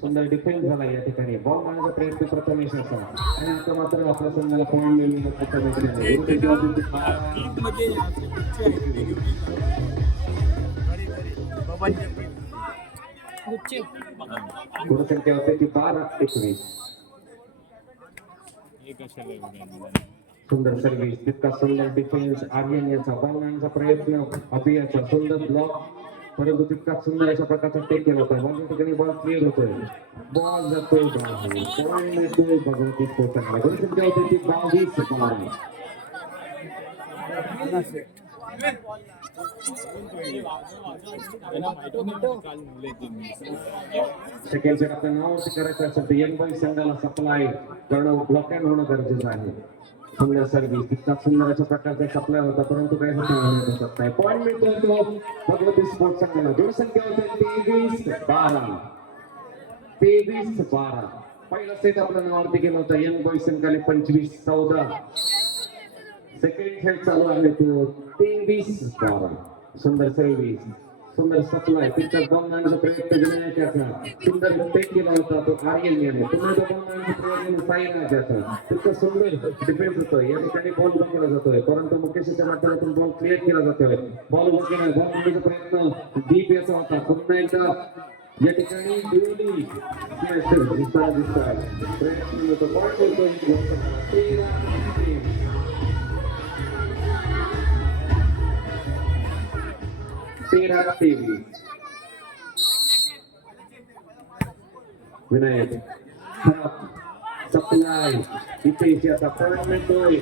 सुंदर डिफेन्स झाला या ठिकाणी. बॉल मारण्याचा प्रयत्न प्रथमेशाचा आणि आता मात्र आपल्या संघाला पॉइंट मिळून गुणसंख्या होते ती 12-21. सुंदर सर्व्हिस तितका सुंदर डिफेन्स आर्यन याचा बॉल मारण्याचा प्रयत्न अभियाचा सुंदर ब्लॉक परंतु तितका सुंदर अशा प्रकारचा टेक केला होता. बॉल ठिकाणी बॉल क्लिअर होतोय. बॉल जातोय पॉइंट मिळतोय भगवती स्पोर्ट्स संघाला. गुणसंख्या होते ती 22-12. सेकंड सेट आपल्या नावावरती करायचं असेल तर यंग बॉईज संघाला सप्लाय करणं ब्लॉक अँड होणं गरजेचं आहे. सुंदर सर्व्हिस तितका सुंदर अशा प्रकारचा सप्लाय होता परंतु काही होऊ शकत नाही. पॉइंट मिळतोय तो भगवती स्पोर्ट्स संघाला. गुणसंख्या होते 23-12. 23-12. पहिला सेट आपल्या नावावरती गेला होता यंग बॉईज संघाने 25-14. सेकंड सेट चालू आहे तो 23-12. सुंदर सर्व्हिस सुंदर सप्लाय तितका बॉल मारण्याचा प्रयत्न घेण्याचा सुंदर टेक केला होता तो आर्यन याने. पुन्हा तो बॉल मारण्याचा प्रयत्न साईराजाचा तितका सुंदर डिफेन्स होतोय. या ठिकाणी बॉल ब्लॉक केला जातोय परंतु मुकेशच्या माध्यमातून बॉल क्लिअर केला जातोय. बॉल ब्लॉक केला बॉल मारण्याचा प्रयत्न डीप याचा होता. पुन्हा एकदा या ठिकाणी दिसतोय प्रयत्न होतो. बॉल बोलतोय 13-23. विनायक सप्लाय इथे आता पळत मिळतोय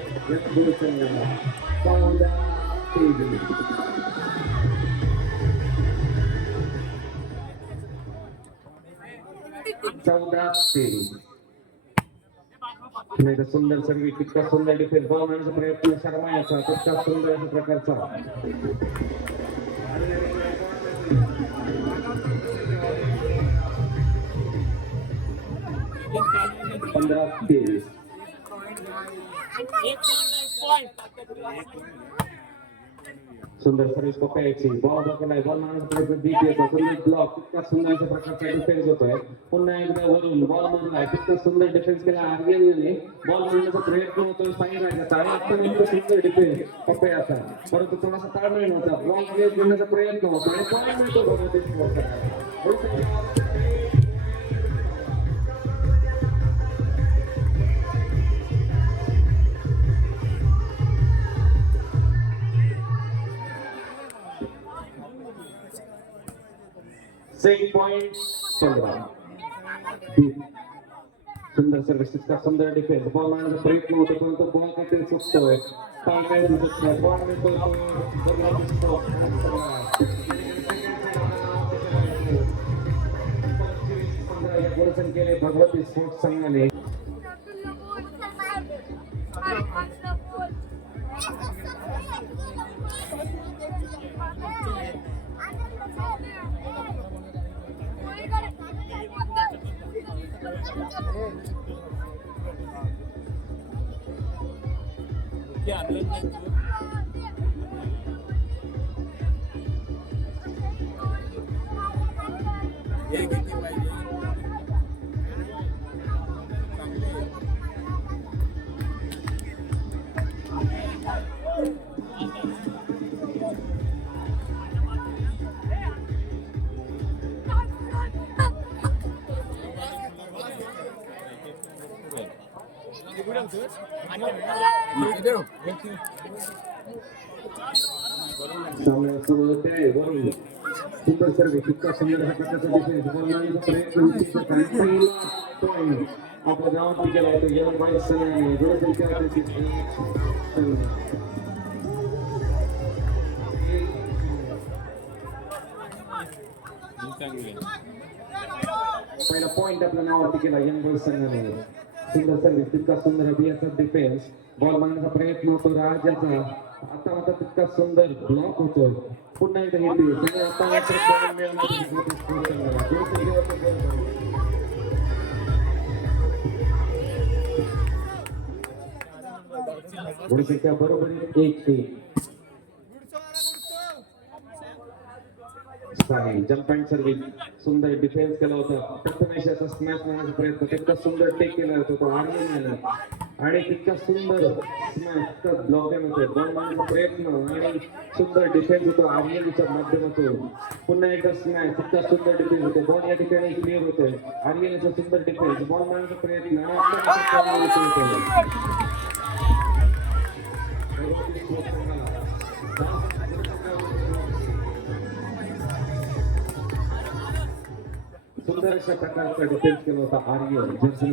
चौदा तेवीस 14-13 सुंदर सर्विस इतका सुंदर डिफेन्स बॉल मारण्याचा प्रयत्न शर्मा याचा तितका सुंदर अशा प्रकारचा 15-23 सुंदर सर्विस पकडायची बॉल बघलाय बॉल मारण्याचा डीप येतो सुंदर ब्लॉक इतका सुंदर अशा प्रकारचा डिफेन्स होतोय पुन्हा एकदा वरून बॉल मारलाय तितका सुंदर डिफेन्स केला आर्यनने बॉल मारण्याचा प्रयत्न होतोय साई राजाचा आणि आता इतका सुंदर डिफेन्स पकडायचा परंतु थोडासा ताळमेळ नव्हता बॉल घेण्याचा प्रयत्न होता आणि बॉल मिळतो भगवती 6.15 सुंदर सर्विस इतका सुंदर डिफेन्स बॉल मारण्याचा प्रयत्न होतो परंतु बॉल काहीतरी चुकतोय काय दिसत नाही बॉल मिळतो केले भगवती स्पोर्ट्स संघाने सुंदर सर्विस इतका सुंदर अशा प्रकारचा डिफेन्स बॉल मारण्याचा प्रयत्न आपल्या गावात केला होता जेव्हा बाईस सणाने पहिला पॉइंट आपल्या नावावरती केला यंग संघाने सुंदर सर्विस तितका सुंदर अभियाचा डिफेन्स बॉल मारण्याचा प्रयत्न होतो राजाचा आता मात्र तितका सुंदर ब्लॉक होतो पुन्हा एकदा येते आता बरोबर 1-1 जम्प अँड सर्विस सुंदर डिफेन्स केला होता प्रथमेश याचा स्मॅश मारण्याचा प्रयत्न तितका सुंदर टेक केला होता तो आर्यनने आणि तितका सुंदर स्मॅश ब्लॉक होते बॉल मारण्याचा प्रयत्न आणि सुंदर डिफेन्स होतो आर्यनच्या माध्यमातून पुन्हा एकदा स्मॅश तितका सुंदर डिफेन्स होतो बॉल या ठिकाणी क्लिअर होतोय आर्यनचा सुंदर डिफेन्स बॉल मारण्याचा प्रयत्न सुंदर अशा प्रकारचा डिफेन्स केला होता आर्यन जर्सी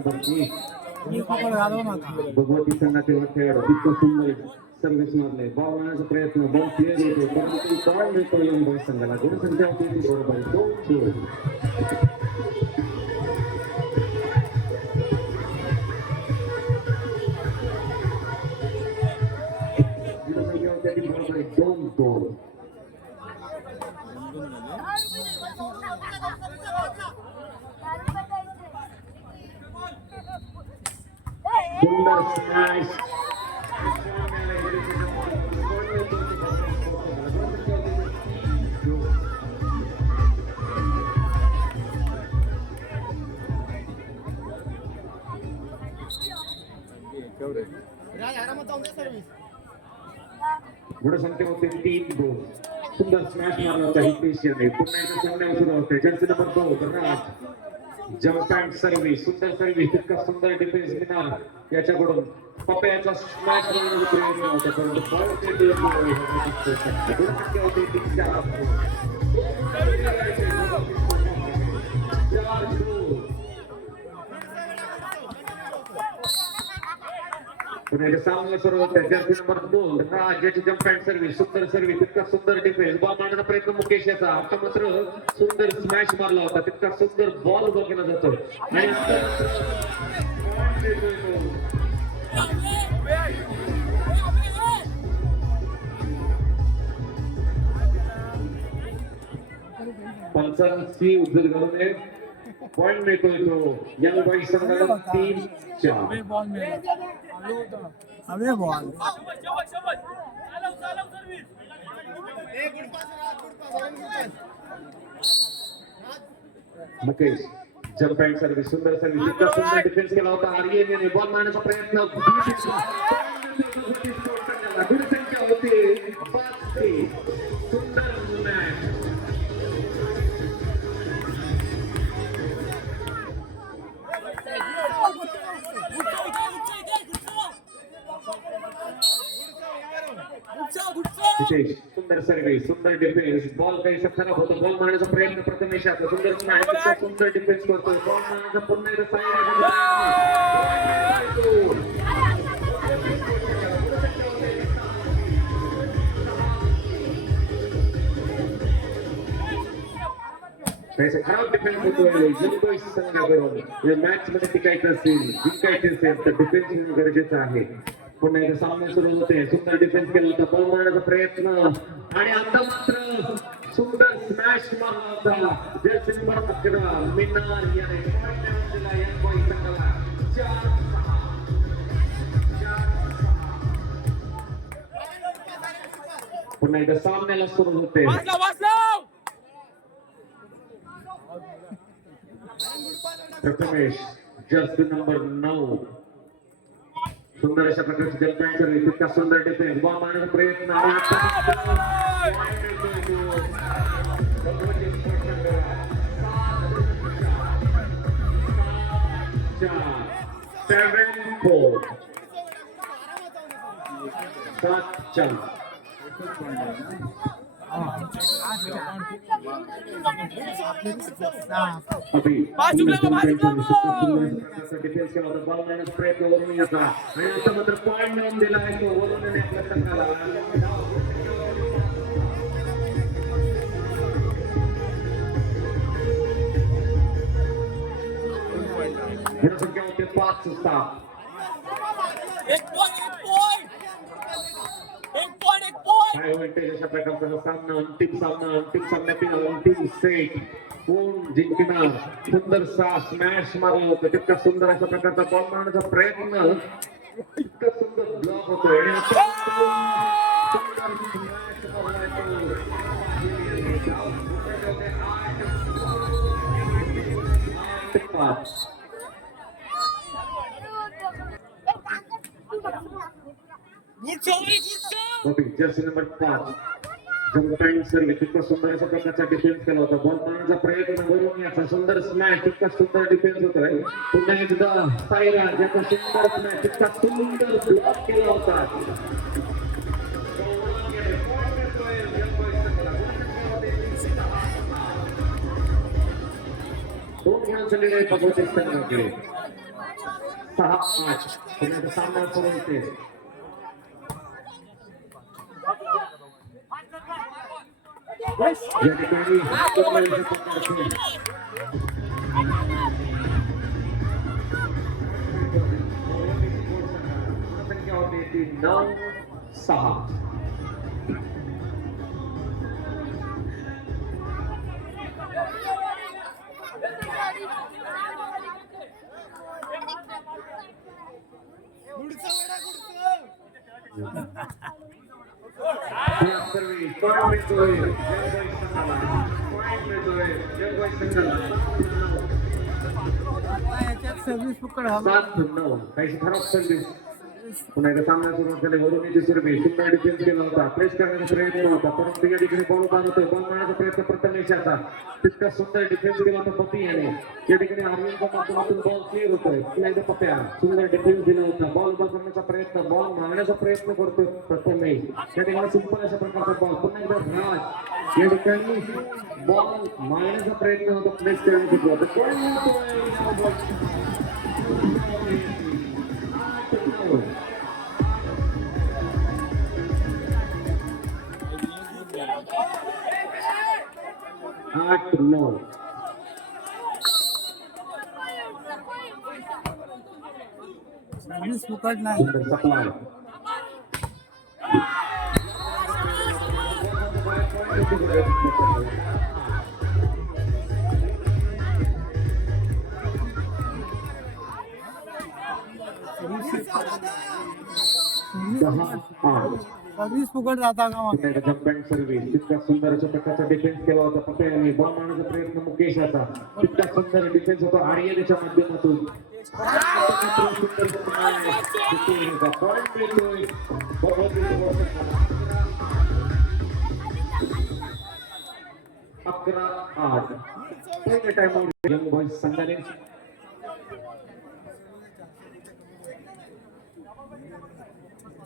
भगवती संघातील खेळाडू तितकं सुंदर सर्व्हिस मारले बॉल मारण्याचा प्रयत्न बॉल क्लिअर होतो परंतु बॉल मिळतो यंग बॉयज संघाला गुणसंख्या होती बरोबर 2-2 गुणसंख्या होती बरोबर 2-2 सुंदर स्मॅश गुणसंख्या होते 3-2 सुंदर स्मॅश मारला होता हितेशने पुन्हा एकदा सामन्यावर सुरू होते Jersey number 2 Raj jump and service सुंदर सर्व्हिस तितका सुंदर डिफेन्स घेणार याच्याकडून पप्याचा स्मॅश करण्याचा प्रयत्न होता परंतु बॉल पुण्याच्या सामन्याला सुरुवात होते. जर्सी नंबर 2 राजाची जम्प अँड सर्व्हिस, सुंदर सर्व्हिस, तितका सुंदर डिफेन्स. बॉल मारण्याचा प्रयत्न मुकेश याचा. आता मात्र सुंदर स्मॅश मारला होता, तितका सुंदर बॉल उभा केला जातो आणि पंचांची उजल घालून पॉइंट मिळतोय तो यंग बॉईज संघाला 3-4. हवे ball Mukesh jump and service, सुंदर सर्व्हिस, इतका सुंदर डिफेन्स केला होता. आर्यन याने बॉल मारण्याचा प्रयत्न, दूरसंख्या होती 5-3. सुंदर मॅच. विशेष सुंदर सर्व्हिस, सुंदर डिफेन्स. बॉल काही खराब होतो. बॉल मारण्याचा प्रयत्न प्रथमेश आता सुंदर स्मॅश, सुंदर डिफेन्स करतो. बॉल मारण्याचा पुन्हा एकदा साईड. खराब डिफेन्स होतोय जिंकतोय संघाकडून. या मॅच मध्ये टिकायचं असेल, जिंकायचं असेल तर डिफेन्स होणं गरजेचं आहे. पुन्हा एकदा सामना सुरू होते. सुंदर डिफेन्स केला होता. बॉल मारण्याचा प्रयत्न आणि आता मात्र सुंदर स्मॅश मारला होता. जर्सी नंबर 11 मिनार याने पॉइंट दिला या बॉईज संघाला 4-6. पुन्हा एकदा सामन्याला सुरू होते. प्रथमेश जर्सी नंबर 9 सुंदर अशा प्रकारची जम्प अँड सर्व्हिस, इतका सुंदर डिफेन्स. बॉल मारण्याचा प्रयत्न आणि डिफेन्स केला होता. बॉल मारण्याचा प्रयत्न वरून याचा आणि आता मात्र पॉइंट मिळून दिला आहे तो वरून आपल्या संघाला. संख्या होते 5-6. हाय व्होल्टेज अशा प्रकारचा सामना, अंतिम सामन्यातील अंतिम सेट कोण जिंकणार. सुंदर स्मॅश मारला होता, तितका सुंदर अशा प्रकारचा बॉल मारण्याचा प्रयत्न, इतका सुंदर ब्लॉक होतोय आणि Jersey number 5 jump and service, इतका सुंदर अशा प्रकारचा डिफेन्स केला होता. बॉल मारण्याचा प्रयत्न वरून याचा सुंदर स्मॅश, इतका सुंदर डिफेन्स होतोय. पुन्हा एकदा साईराज याचा सुंदर स्मॅश, इतका सुंदर ब्लॉक केला होता. दोन गुणांचा निर्णय भगवती संघाकडे 6-8. पुन्हा सामना सुरू होते. या ठिकाणी संख्या होती 9-6. सर्व्हिस पकड 7-9 काही खराब सर्व्हिस. पुन्हा एकदा सामना सुरू झाले. वरून येते सर्व्हिस, सुंदर डिफेन्स केला होता. प्रेस करण्याचा प्रयत्न होता, परंतु या ठिकाणी बॉल बांधतोय. बॉल मारण्याचा प्रयत्न प्रथमेशाचा, तितका सुंदर डिफेन्स केला होता पती याने. या ठिकाणी आर्यनच्या माध्यमातून बॉल क्लिअर होतोय. पुन्हा एकदा पप्या सुंदर डिफेन्स दिला होता. बॉल उभा करण्याचा प्रयत्न, बॉल मारण्याचा प्रयत्न करतोय प्रथमेश. या ठिकाणी सिंपल अशा प्रकारचा बॉल. पुन्हा एकदा राज या ठिकाणी बॉल मारण्याचा प्रयत्न होता. प्लेस करण्याचा 8-9. सर्विस फुकट नाही. सुंदर सप्लाय. सर्विस फुकट जाता का मग? जंप अँड सर्व्हिस तितका सुंदर अशा प्रकारचा डिफेन्स केला होता पटेलने. बॉल मारण्याचा प्रयत्न मुकेशाचा. तितका सुंदर डिफेन्स होता आर्यनच्या माध्यमातून. अकरा 8. पहिल्या टाइमआउट यंग बॉईज संघाने.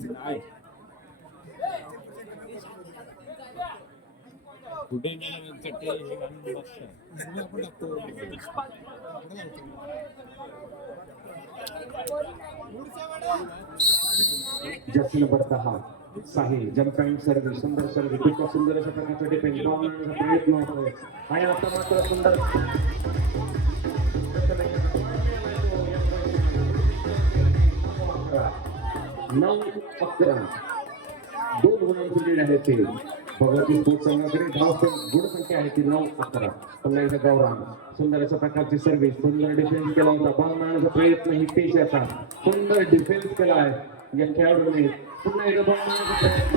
नाही. कुठे गेलं चट्टे हे घालून बसतं. Jersey number 10 Sahil jump and service. सुंदर सर्व्हिस तितका सुंदर अशा प्रकारचा डिफेन्स. बॉल मारण्याचा प्रयत्न होतोय आणि आता मात्र सुंदर 9-11. 2 गुणांची लीड आहे ते. भगवती स्पोर्ट्स संघाकडे गुणसंख्या आहे ती 9-11. पुन्हा एकदा गौरांग. सुंदर अशा प्रकारची सर्व्हिस. सुंदर डिफेन्स केला होता. बॉल मारण्याचा प्रयत्न ही पेशाचा. सुंदर डिफेन्स केला आहे या खेळाडूने. पुन्हा एकदा बॉल मारण्याचा प्रयत्न.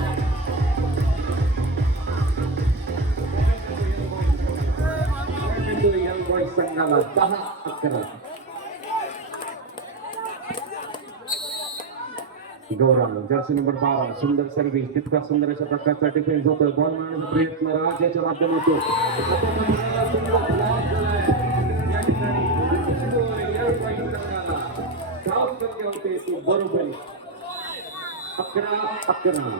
यंग बॉईज संघाला 10-11. Gaurang Jersey number 12. सुंदर सर्व्हिस तितका सुंदर अशा प्रकारचा डिफेन्स होतोय. बॉल मारण्याचा प्रयत्न राजाच्या माध्यमातून. बरोबर 11-11.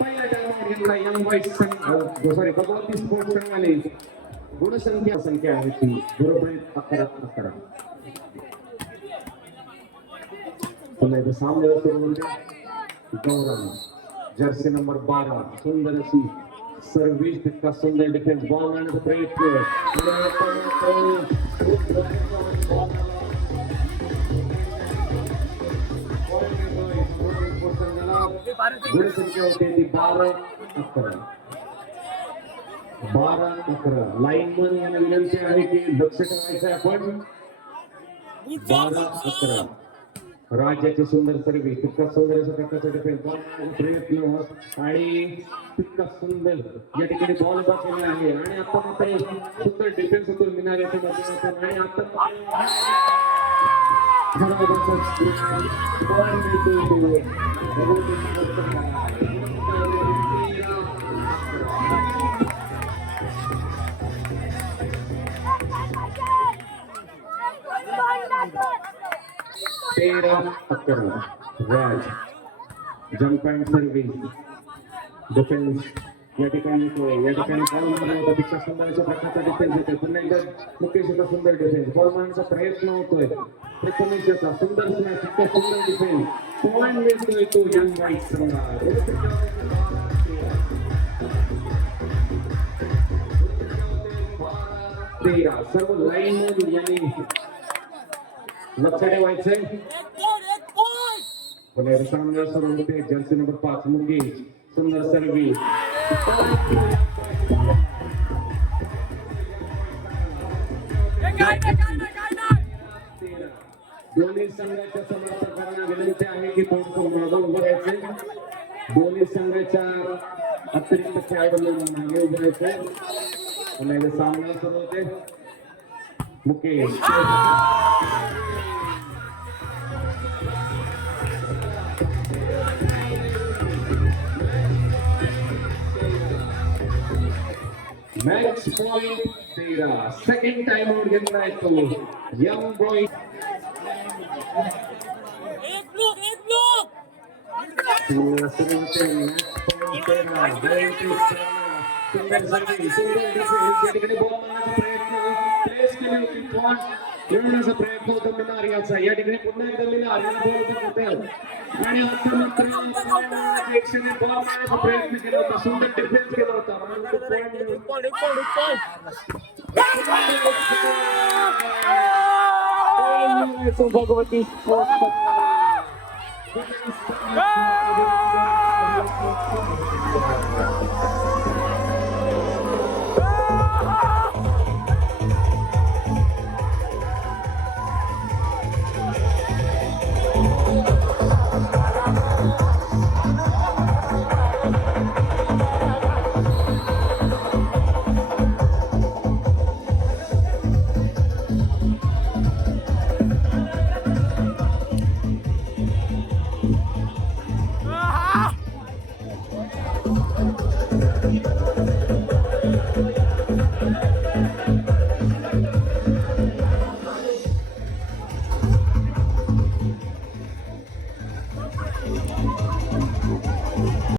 पहिल्या टाइमआउट घेतला यंग बॉईज संघ. सॉरी भगवती स्पोर्ट्स संघाने. संख्या आहे ती बरोबर 11-11. पुन्हा एकदा सामने सुरू होते. गौरव जर्सी नंबर 12. सुंदर अशी सर्व्हिस तितका सुंदर डिफेन्स. बॉल मारण्याचा प्रयत्न. गुणसंख्या होते ती 12-11. 12-11. लाईनमन यांना विनंती आहे की लक्ष ठेवायचं आपण. 12-11. राज्याचे सुंदर सर्व्हिस तितका सुंदर अशा प्रकारचा डिफेन्स. बॉल मारण्याचा प्रयत्न आणि तितका सुंदर या ठिकाणी बॉल बसवला आहे आणि आता मात्र सुंदर डिफेन्स होतो मिनाऱ्याच्या माध्यमातून. आणि आता राज जंप अँड सर्व्हिस डिफेन्स या ठिकाणी बॉल मारला होता. तितका सुंदर अशा प्रकारचा डिफेन्स होतोय. पुन्हा एकदा मुकेशचा सुंदर डिफेन्स. बॉल मारण्याचा प्रयत्न होतोय. प्रथमेशचा सुंदर स्मॅच. तितका सुंदर डिफेन्स. पॉइंट मिळतोय तो यंग बॉईज संघाला. 13. सर्व लाईन यांनी लक्ष ठेवायचंय. सामना सुरू होते. Jersey number 5 Mukesh. सुंदर सर्व्हिस. दोन्ही संघाच्या समर्थकांना विनंती आहे की थोडंसं मागे उभं राहायचे. दोन्ही संघाच्या अतिरिक्त खेळाडूंना मागे उभं राहायचे. पुन्हा एकदा सामना सुरू होते. Mukesh match point 13. Second time out घेतलाय तो यंग बॉय. खेळण्याचा प्रयत्न होता मिनार याचा. या ठिकाणी पुन्हा एकदा मिनार याला बॉल होते आणि आता मात्र प्रेक्षकांनी बॉल मारण्याचा प्रयत्न केला होता. सुंदर डिफेन्स केला होता. भगवती Yes!